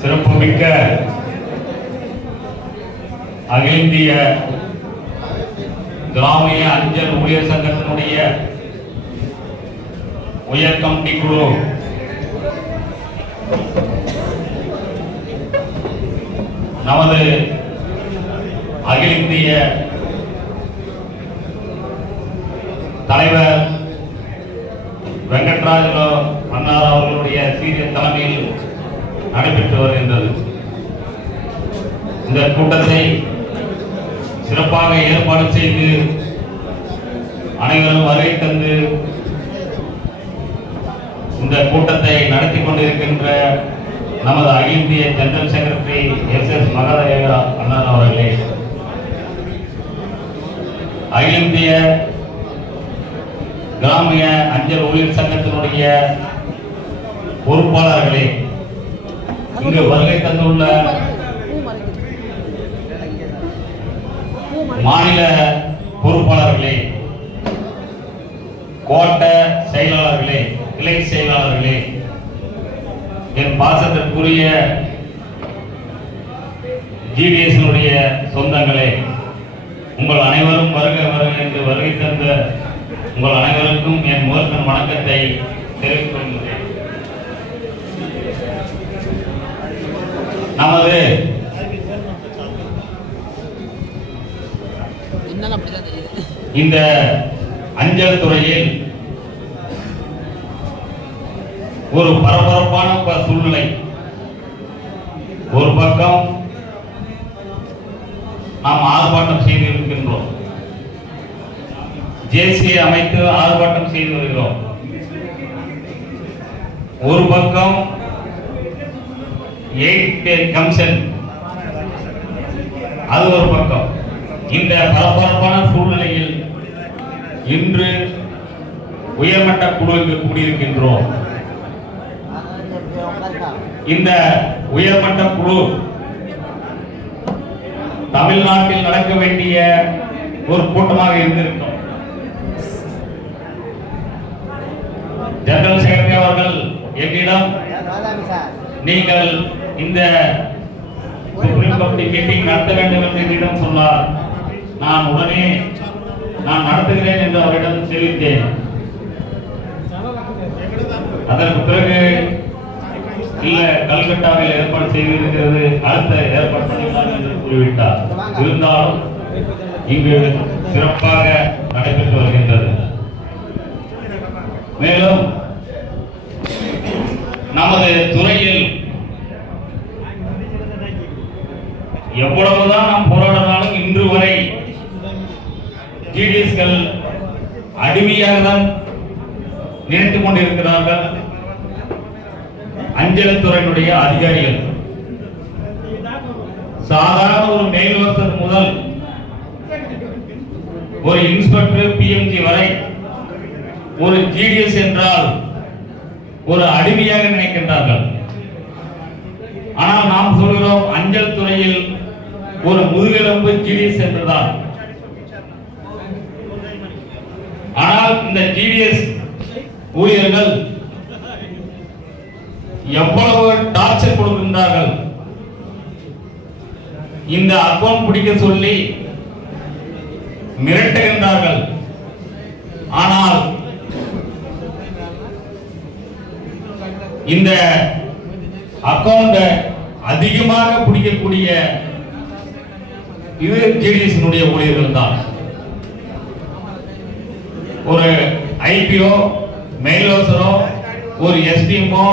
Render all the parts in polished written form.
சிறப்புமிக்க அகில இந்திய கிராமிய அஞ்சல் ஊழியர் சங்கத்தினுடைய உயர் கமிட்டி குழு நமது அகில இந்திய தலைவர் வெங்கட்ராஜ் அண்ணார் அவர்களுடைய சீரிய தலைமையில் நடைபெற்று வருகின்றது. இந்த கூட்டத்தை சிறப்பாக ஏற்பாடு செய்து அனைவரும் வருகை தந்து இந்த கூட்டத்தை நடத்தி கொண்டிருக்கின்ற நமது அகில இந்திய ஜெனரல் செக்ரட்டரி எஸ் மகாதேவ அண்ணன் அவர்களே, அகில இந்திய கிராமிய அஞ்சல் ஊழியர் சங்கத்தினுடைய பொறுப்பாளர்களே, இங்கு வருகை தந்துள்ள மாநில பொறுப்பாளர்களே, கோட்ட செயலாளர்களே, கிளை செயலாளர்களே, என் பாசத்திற்குரிய ஜிடிஎஸ் சொந்தங்களே, உங்கள் அனைவரும் வருக வருக என்று வருகை தந்த உங்கள் அனைவருக்கும் என் முதற்கண் வணக்கத்தை தெரிவித்துக் கொள்கிறேன். நமது இந்த அஞ்சல் துறையில் ஒரு பரபரப்பான சூழ்நிலை. ஒரு பக்கம் நாம் ஆர்ப்பாட்டம் செய்திருக்கின்றோம், ஜேசியை அமைத்து ஆர்ப்பாட்டம் செய்து வருகிறோம். ஒரு பக்கம் கமிஷன், அது ஒரு பக்கம். இந்த பரபரப்பான சூழ்நிலையில் இன்று உயர்மட்ட குழுவுக்கு கூடியிருக்கின்றோம். இந்த உயர்மட்ட குழு தமிழ்நாட்டில் நடக்க வேண்டிய ஒரு கூட்டமாக இருந்திருக்கும். ஜெனரல் செக்ரட்டரி அவர்கள் என்னிடம், நீங்கள் இந்த சுப்ரீம் கமிட்டி மீட்டிங் நடத்த வேண்டும் என்று என்னிடம் சொன்னார். நான் உடனே நான் நடத்துகிறேன் என்று அவரிடம் தெரிவித்தேன். அதற்கு பிறகு இல்ல, கல்கட்டாவில் ஏற்பாடு செய்திருக்கிறது, அடுத்த ஏற்பாடு பண்ணிக்கலாம் என்று கூறிவிட்டார். இருந்தாலும் இங்கு சிறப்பாக நடைபெற்று வருகின்றது. மேலும் நமது துறையில் எவ்வளவுதான் நாம் போராடினாலும் இன்று வரை ஜிடிஎஸ்கள் அடிமையாக தான் நினைத்துக் கொண்டிருக்கிறார்கள். அஞ்சல் துறையினுடைய அதிகாரிகள் சாதாரண ஒரு மேல்வசர் முதல் ஒரு இன்ஸ்பெக்டர் பிஎம்ஜி வரை ஒரு ஜிடிஎஸ் என்றால் ஒரு அடிமையாக நினைக்கின்றார்கள். ஆனால் நாம் சொல்கிறோம், அஞ்சல் துறையில் ஒரு முதுகெலும்பு ஜிடிஎஸ் என்றுதான். ஆனால் இந்த ஜிடிஎஸ் ஊழியர்கள் எவ்வளவு டார்ச்சர் கொடுக்கின்றார்கள். இந்த அக்கவுண்ட் பிடிக்க சொல்லி மிரட்டுகின்றார்கள். ஆனால் இந்த அக்கவுண்ட் அதிகமாக பிடிக்கக்கூடிய இது ஜிடிஎஸ் ஊழியர்கள் தான். ஒரு ஐபிஓ, மெயிலோசரோ, ஒரு எஸ்டிஎம்ஓ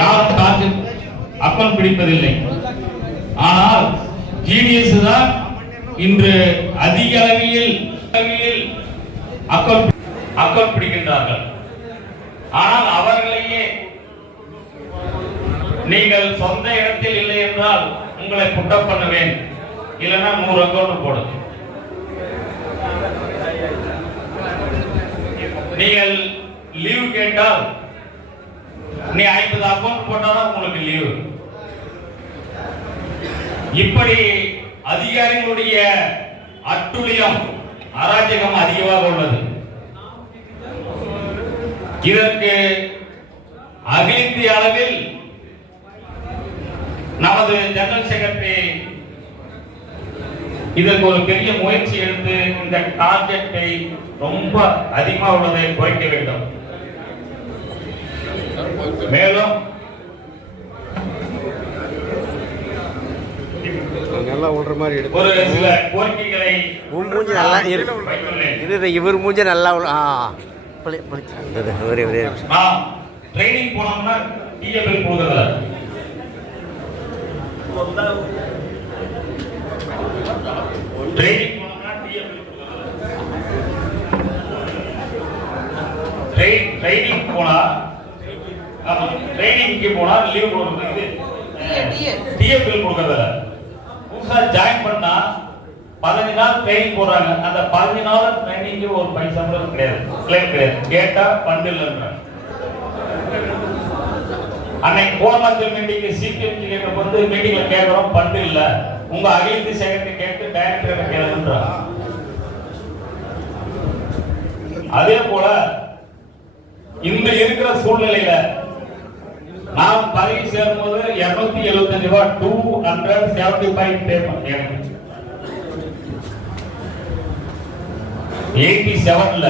யாரும் அக்கவுண்ட் பிடிப்பதில்லை. ஆனால் ஜிடிஎஸ் தான் இன்று அதிக அளவில் அக்கவுண்ட் பிடிக்கின்றார்கள். ஆனால் அவர்களையே நீங்கள் சொந்த இடத்தில் இல்லை என்றால் உங்களை புட்டப் பண்ணுவேன், இல்லைன்னா 100 அக்கவுண்ட் போடுங்க. நீங்கள் லீவு கேட்டால் நீ 50 அக்கவுண்ட் போட்டாதான் உங்களுக்கு லீவு. இப்படி அதிகாரிகளுடைய அட்டுழியம், அராஜகம் அதிகமாக உள்ளது. இதற்கு அகில இந்திய அளவில் நமது ஜெனரல் செக்ரட்டரி இதற்கு ஒரு பெரிய முயற்சி எடுத்து இந்த டார்கெட்டை ரொம்ப அதிகமாக உள்ளதை குறைக்க வேண்டும். மேலும் நல்லா ஓடுற மாதிரி ஒரு சில கோரிக்கைகளை மூஞ்சி நல்லா இருக்கு. இவர் மூஞ்சி நல்லா ட்ரைனிங் போனோம்னா டிஎபிள் போகுதுல ட்ரைனிங் போனோம்னா டிஎபிள் ட்ரைனிங் போனா ட்ரைனிங்க்கு போனா லீவ் போடுறது டிஎபிள் கொடுக்கறதுல புதுசா ஜாயின் பண்ணா 15 நாள் ட்ரைனிங் போறாங்க. அந்த 15 நாள் ட்ரைனிங்க்கு ஒரு பைசா கூட கிடையாது, கிளைம் கிடையாது. கேட்டா ஃபண்ட் இல்லைன்றாங்க. அன்னைக்கு கோர்மத்தில் மீட்டிங் சிபிஎம் கேட்க வந்து மீட்டிங்ல கேட்கிறோம், ஃபண்ட் இல்ல, உங்க அகில செக்ரட்டரி கேட்டு டைரக்டர் கேளுன்றாங்க. அதே போல இந்த இருக்கிற சூழ்நிலையில நாம் பதவி சேரும்போது 275 ரூபாய் 275 பே பண்ணேன் 87ல.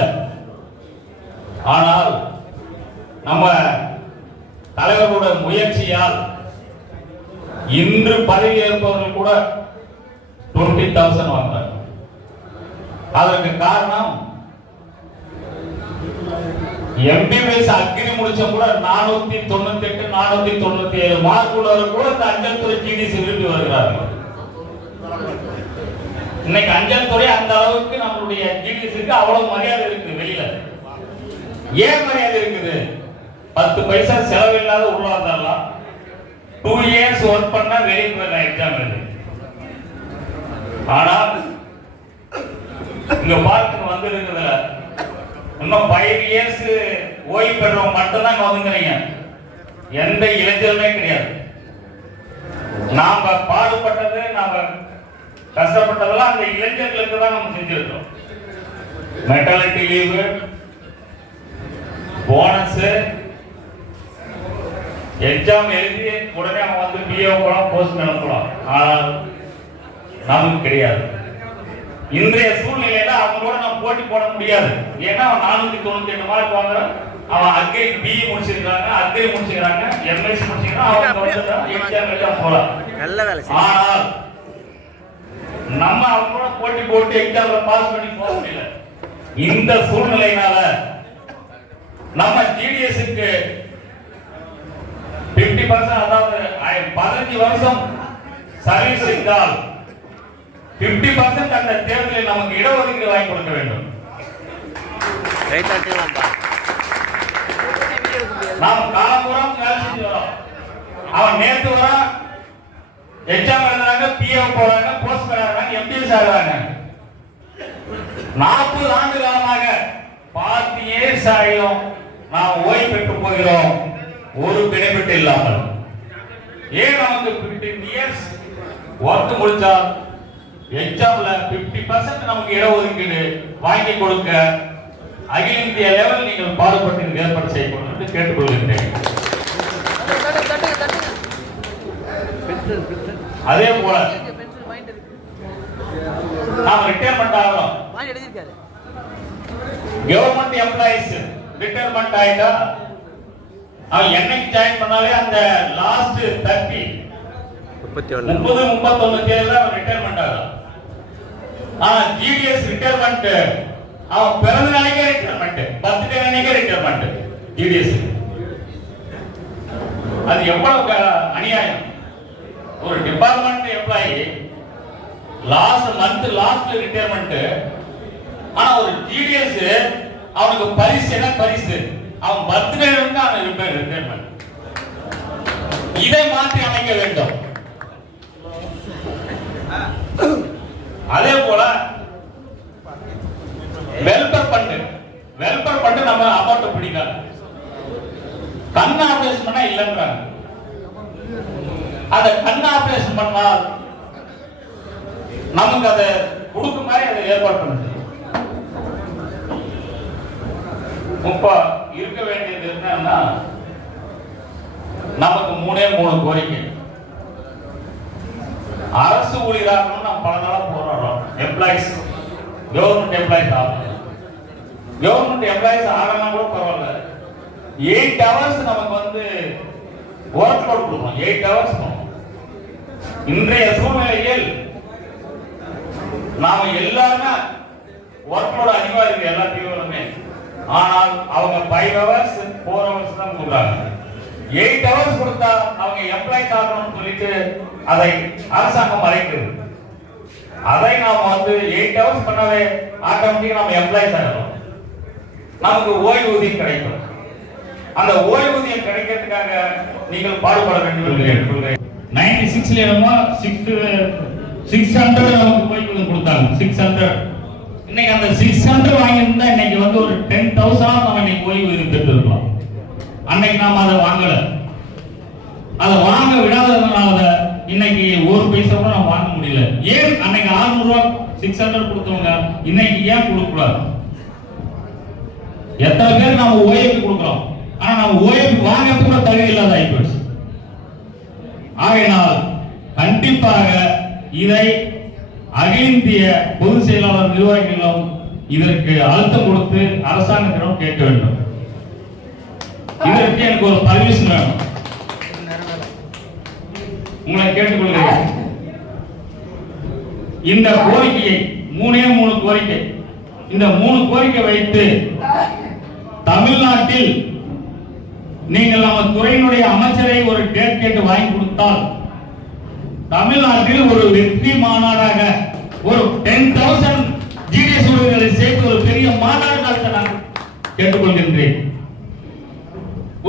ஆனால் நம்ம தலைவரோட முயற்சியால் இன்று பதவி ஏற்பவர்கள் கூட 20,000 வாங்குறாங்க. அதற்கு காரணம் எம்பிபிஎஸ் அக்ரி முடிச்ச கூட 498 497 மார்க் உள்ளவர்கள் கூட இந்த அஞ்சல் துறை ஜிடிசி விரும்பி வருகிறார்கள். இன்னைக்கு அஞ்சல் துறை அந்த அளவுக்கு நம்மளுடைய ஜிடிசிக்கு அவ்வளவு மரியாதை இருக்குது வெளியில. ஏன் மரியாதை இருக்குது? 10 பைசா செலவில்லாத உள்ளாதெல்லாம் 2 இயர்ஸ் ஒர்க் பண்ணா வெளியே எக்ஸாம் எழுது. ஆனால் இங்க பார்த்து வந்து இருக்குதுல இன்னும் 5 இயர்ஸ் ஓய்வு பெறவங்க மட்டும்தான் இங்க வந்துங்கிறீங்க. எந்த இளைஞருமே கிடையாது. நாம பாடுபட்டது, நாம கஷ்டப்பட்டதெல்லாம் அந்த இளைஞர்களுக்கு தான் நம்ம செஞ்சிருக்கோம். மெட்டர்னிட்டி லீவு, போனஸ், எக்ஸாம் எழுதி உடனே அவன் வந்து பிஏ போலாம், போஸ்ட் அனுப்பலாம். ஆனால் நமக்கு கிடையாது. இன்றைய சூழ்நிலையில அவங்களோட நம்ம போட்டி போட முடியாது. ஏன்னா அவன் 498 மார்க் வாங்குறான். அவன் அக்ரி பிஇ முடிச்சிருக்காங்க, அக்ரி முடிச்சிருக்காங்க, எம்எஸ்சி முடிச்சிருக்காங்க, அவங்க எக்ஸாம் எழுத போலாம். ஆனால் நம்ம அவங்களோட போட்டி போட்டு எக்ஸாம்ல பாஸ் பண்ணி போக முடியல. இந்த சூழ்நிலையினால நம்ம ஜிடிஎஸ்க்கு 50%, அதாவது 15 வருஷம் சர்வீஸ் இருந்தால் 50% அந்த தேர்தலில் நமக்கு இடஒதுக்கீடு வாங்கி கொடுக்க வேண்டும். நாம் காலம்புறம் வேலை செஞ்சு வரோம். அவன் நேற்று வரான், எக்ஸாம் எழுதுறாங்க, பிஏ போறாங்க, போஸ்ட் பண்ணாங்க, எம்பிஎஸ் ஆகுறாங்க. 40 ஆண்டு காலமாக 40 இயர்ஸ் ஆகியும் நாம் ஓய்வு பெற்று போகிறோம், ஒரு பெனிஃபிட் இல்லாமல். ஏன் நமக்கு 15 இயர்ஸ் ஒர்க் முடிச்சா எக்ஸாம்ல 50% நமக்கு இடஒதுக்கீடு வாங்கி கொடுக்க அகில இந்திய லெவல் நீங்கள் பாடுபட்டு ஏற்பாடு செய்யணும் என்று கேட்டுக்கொள்கின்றேன். அதே போல நாம் ரிட்டையர்மெண்ட் ஆகிறோம். கவர்மெண்ட் எம்ப்ளாயிஸ் ரிட்டையர்மெண்ட் ஆயிட்டா அவன் என்னைக்கு ஜாயின் பண்ணாலே அந்த லாஸ்ட் 30 31 தேதியில அவன் ரிட்டையர்மெண்ட் ஆகும். ஆனா ஜிடிஎஸ் ரிட்டையர்மெண்ட் அவன் பிறந்த நாளைக்கே ரிட்டையர்மெண்ட், பர்த்டே அன்னைக்கே ரிட்டையர்மெண்ட் ஜிடிஎஸ். அது எவ்வளவு அநியாயம்! ஒரு department employee last month last retirement, ஆனா ஒரு ஜிடிஎஸ் அவனுக்கு பரிசு என்ன பரிசு? அவன் பர்த்டே வந்து அவன் ரிட்டையர்மெண்ட். இதை மாற்றி அமைக்க வேண்டும். அதே போல வெல்பர் ஃபண்ட் நம்ம அமௌண்ட் பிடிக்கல. கண் ஆபரேஷன் பண்ணா இல்லன்றாங்க. அந்த கண் ஆபரேஷன் பண்ணால் நமக்கு அதை கொடுக்கும் மாதிரி அதை ஏற்பாடு பண்ணுது. இப்ப இருக்க வேண்டியது என்னன்னா நமக்கு 3 கோரிக்கை. அரசு ஊழியராகணும் நம்ம பல நாளா போராடுறோம். எம்ப்ளாயிஸ் கவர்மெண்ட் எம்ப்ளாயிஸ் ஆகணும். கவர்மெண்ட் எம்ப்ளாயிஸ் ஆகலாம் கூட பரவாயில்ல. 8 hours நமக்கு வந்து ஒர்க் லோட் கொடுக்கணும். 8 hours இன்றைய சூழ்நிலையில் நாம எல்லாருமே ஒர்க் லோட் அதிகமா இருக்கு எல்லா பிரிவுகளுமே. ஆனால் அவங்க 5 hours 4 hours தான் கொடுக்குறாங்க. 8 hours கொடுத்தா அவங்க எம்ப்ளாயிஸ் ஆகணும்னு சொல்லிட்டு அதை அரசாங்கம் மறைக்குது. அதை நாம வந்து 8 hours பண்ணவே ஆட்டோமேட்டிக்கா நம்ம எம்ப்ளாயிஸ் ஆகிறோம். நமக்கு ஓய்வூதியம் கிடைக்கும். அந்த ஓய்வூதியம் கிடைக்கிறதுக்காக நீங்கள் பாடுபட வேண்டும் என்று கேட்டுக்கொள்கிறேன். 96ல என்னமோ 600 நமக்கு ஓய்வூதியம் கொடுத்தாங்க. 600 இன்னைக்கு அந்த 600 வாங்கியிருந்தா இன்னைக்கு வந்து ஒரு 10,000 நம்ம இன்னைக்கு ஓய்வூதியம் பெற்றிருக்கலாம். அன்னைக்கு நாம அதை வாங்கல. அதை வாங்க விடாததுனால இன்னைக்கு ஒரு பைசா கூட நம்ம வாங்க முடியல. ஏன் அன்னைக்கு 600 ரூபாய் 600 கொடுத்தவங்க இன்னைக்கு ஏன் கொடுக்க கூடாது? எத்தனை பேர் நம்ம ஓய்வு கொடுக்கிறோம், ஆனா நம்ம ஓய்வு வாங்கறதுக்கு கூட தகுதி இல்லாத ஆயிப்போச்சு. ஆகையினால் கண்டிப்பாக இதை அகில இந்திய பொதுச் செயலாளர் நிர்வாகிகளும் இதற்கு அழுத்தம் கொடுத்து அரசாங்கத்திடம் கேட்க வேண்டும். இதற்கு எனக்கு ஒரு பர்மிஷன் வேணும். உங்களை கேட்டுக்கொள்கிறேன். இந்த கோரிக்கையை 3 கோரிக்கை, இந்த 3 கோரிக்கை வைத்து தமிழ்நாட்டில் நீங்கள் நம்ம துறையினுடைய அமைச்சரை ஒரு டேட் கேட்டு வாங்கி கொடுத்தால் தமிழ்நாட்டில் ஒரு வெற்றி மாநாடாக ஒரு 10,000 ஜிடிஎஸ் ஊழியர்களை சேர்த்து ஒரு பெரிய மாநாடு நடத்த நான் கேட்டுக்கொள்கின்றேன்.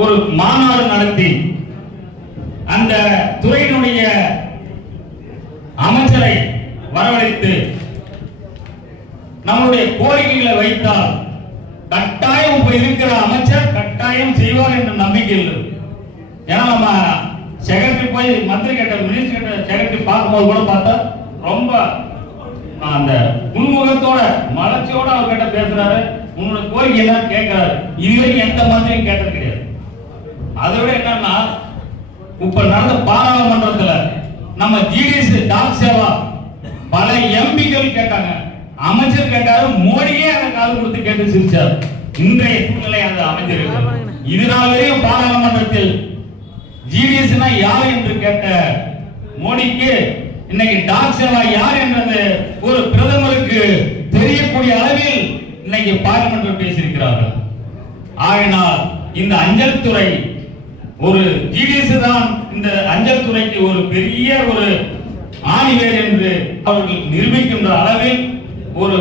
ஒரு மாநாடு நடத்தி அந்த துறையினுடைய அமைச்சரை வரவழைத்து நம்முடைய கோரிக்கைகளை வைத்தால் கட்டாயம் இப்ப இருக்கிற அமைச்சர் கட்டாயம் செய்வார் என்ற நம்பிக்கை இல்லை. ஏன்னா நம்ம செக்ரட்டரி போய் மந்திரி கிட்ட மினிஸ்டர் கிட்ட செக்ரட்டரி பார்க்கும்போது கூட பார்த்தா ரொம்ப அந்த உள்முகத்தோட மலர்ச்சியோட அவர்கிட்ட பேசுறாரு. உங்களோட கோரிக்கை எல்லாம் கேட்கிறாரு. இதுவரைக்கும் எந்த மந்திரியும் கேட்டது கிடையாது. அதை விட என்னன்னா இப்ப நடந்த பாராளுமன்றத்துல நம்ம ஜிடிஎஸ் டாக் சேவா பல எம்பிக்கள் கேட்டாங்க, அமைச்சர் கேட்டாரு, மோடியே அந்த கால் கொடுத்து கேட்டு சிரிச்சார். இன்றைய சூழ்நிலை அந்த அமைச்சர் இதனால் வரையும் பாராளுமன்றத்தில் ஜிடிஎஸ் யார் என்று கேட்ட மோடிக்கு இன்னைக்கு டாக் சேவா யார் என்றது ஒரு பிரதமருக்கு தெரியக்கூடிய அளவில் இன்னைக்கு பார்லிமென்ட் பேசியிருக்கிறார்கள். ஆகினால் இந்த அஞ்சல் துறை ஒரு ஜிடிஎஸ் தான் இந்த அஞ்சல் துறைக்கு ஒரு பெரிய ஒரு ஆணிவேர் என்று அவர்கள் நிரூபிக்கின்ற அளவில் ஒரு